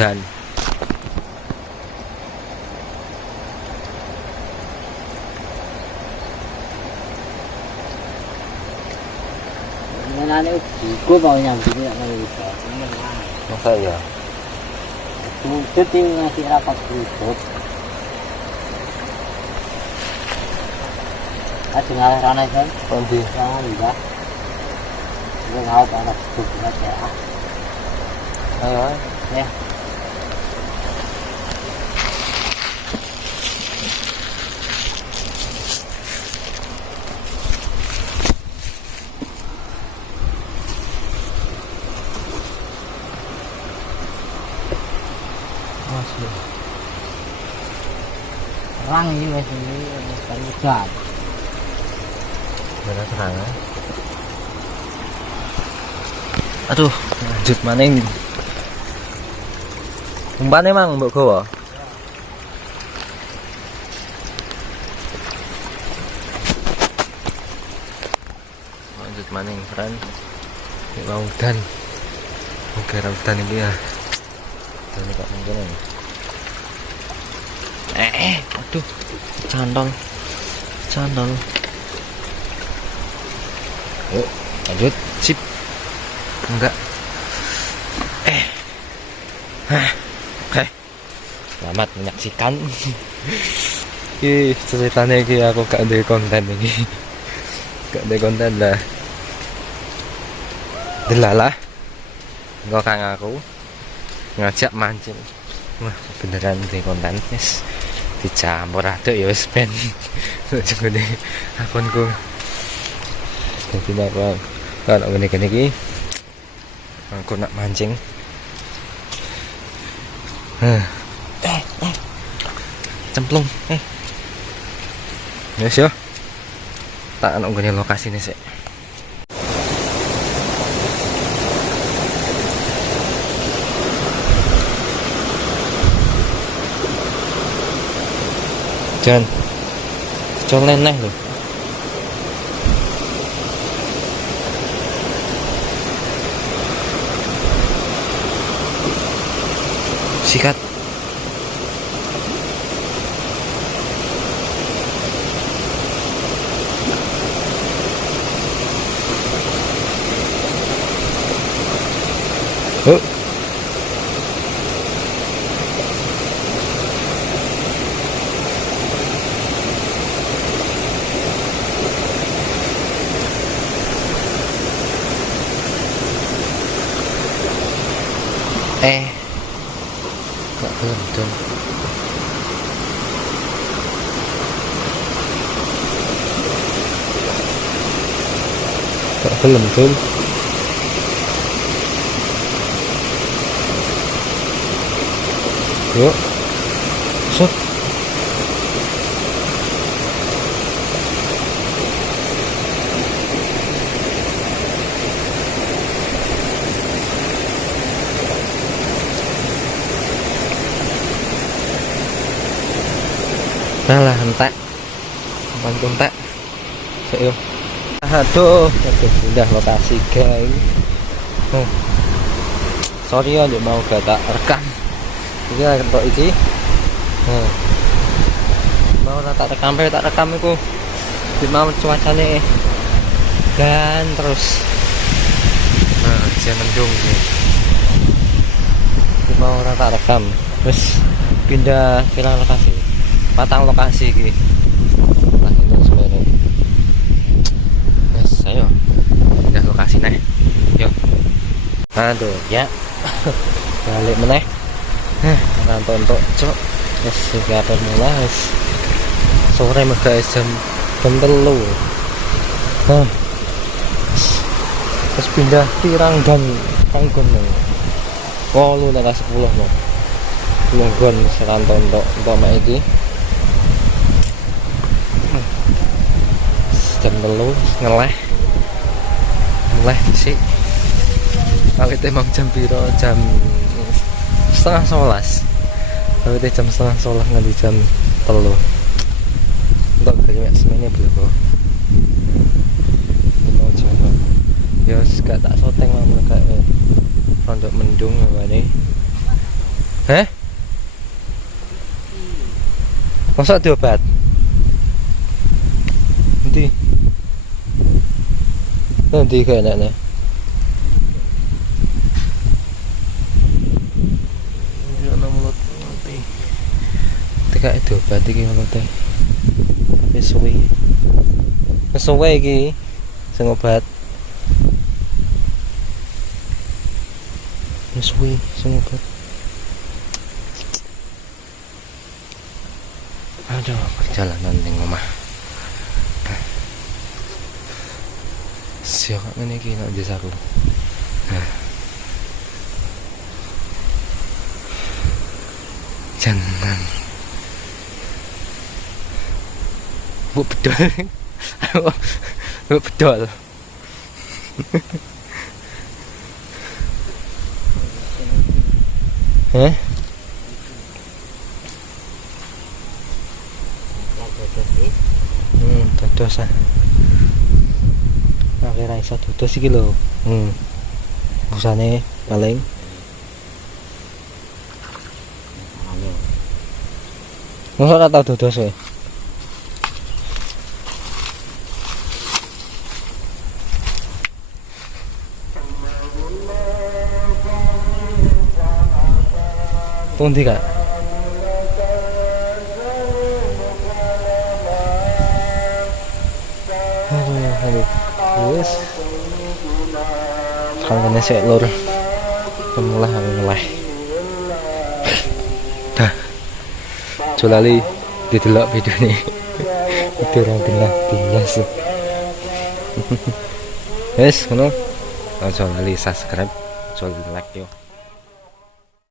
udan. Mana gue maunya begini kalau bisa. Masa ya? Cuti ngasih rapat berikut. Asyik ngalah ranai kan? Nanti. Jangan juga. Gue ngau anak berikut ya. Ayo. Ya. Masih. Terang ini masih bukan hujan. Bener terang ya. Aduh, lanjut maning. Umpan emang mbok gawa. Lanjut maning, friend. Ini mau udan. Oke, udan ini ya. Ini kok mungkin aduh, candol. Yuk, lanjut, sip. Enggak. Selamat menyaksikan. Ih, ceritanya ini aku gak ada konten ini. Gak ada konten lah. Delalah. Enggak kang aku ngajak mancing. Wah, beneran di konten guys. Dicampur aduk ya wis ben. Jengene akunku. Dadi apa? Kalau ngene-ngene iki aku nak mancing. Cemplung. Wis yo. Tak ana ngene lokasine sik. Jangan colen neh lho. Sikat. Oh. Gak belum. Gak belum tuh. Yuk. Set. Nah lah entek. Bantu entek. Sik yo. Aduh, pindah lokasi, guys. Sorry ya, mau gak tak rekam. Iki lek entuk iki. Mau tak rekam iku. Di mau cuacane dan terus. Nah, saya mendung iki. Di mau tak rekam. Terus pindah pirang lokasi. Patang lokasi iki. Lah itu sebenarnya. Yes, ayo. Pindah lokasi neh. Yuk. Aduh, ya. Balik meneh. Nonton cok. Wis gawe mulai. Sore merga jam 3. Terus pindah pirang dan kangkon. 8 nek 10 no. Lunggon seranton tok mek iki. Jam 3 ngeleh dhisik. Awit emang jam piro? Jam 10:30. Awit jam 10:30 nganti jam 3. Entuk gak semene bloko. Mau jalan. Ya gak tak soteng lama kae. Rondok mendung ngene. Hah? Masa diobat? Nanti kayak enaknya. Teka itu obat iki mulut teh. Tapi suwi. Wis suwe iki sing obat. Wis suwi sing obat. Aduh, perjalanan ning omah. Siapa ngene iki nek desaku. Jangan. Bu bedol. Bu bedol. Heh? Dosa. Akhirnya iso dodos iki lho. Busane paling masa ora tau dodos kowe. Pundi Kak? Aduh. Wes. Kangennya sik lur. Mulai mulai. Dah. Jolali didelok videone. Itu orang tengah bilas. Wes, ngono. Aja lali subscribe, aja like yo.